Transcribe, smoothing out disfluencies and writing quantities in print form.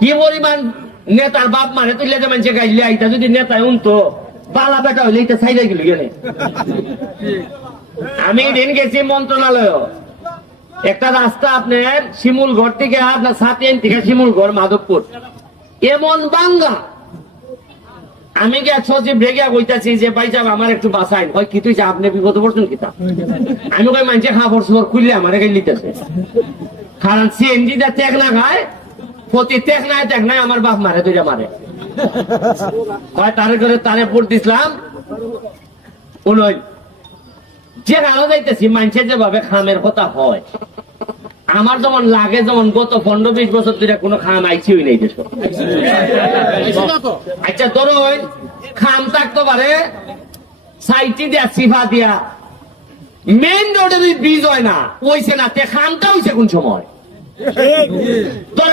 কি পরিমাণ নেতার বাপ মানে তুললে যে মানুষে গাইলে আইতা যদি নেতায় উনতো পালা বেটা হইলে এটা সাইডে গেল গেলে। আমি দিন গেছি মন্ত্রণালয়, একটা রাস্তা আপনার শিমুলগড় থেকে আপনার সাতিয়ান থেকে শিমুলগড় মাধবপুর এমন বাঙ্গা, আমি গিয়া সচিব রেগিয়া কইতাছি যে ভাই সাহেব আমার একটু বাঁচাইন। হয় কি তুই আপনি বিপদ পড়ছেন কিতা? আমি কই মানুষে খাবার সুবার খুললে আমার গাই লিতেছে, কারণ সিএনজি যা ত্যাগ না খায় প্রতি ত্যাগ নাই আমার বাপ মারে দুইটা মারে। হয় তারে করে তারে ভোট দিছিলাম উনই যে গানো যাইতেছি মানুষের যেভাবে খামের কথা হয়, আমার যেমন লাগে যেমন গত 15-20 বছর ধরে কোনো খাম আইছিই নেই দেশ। আচ্ছা ধরো খাম থাকতে পারে সাইটি দিয়া সিফা দিয়া মেইন রোডের ব্রিজ হয় না, ওইছে না, তে খামটা হইছে কোন সময়?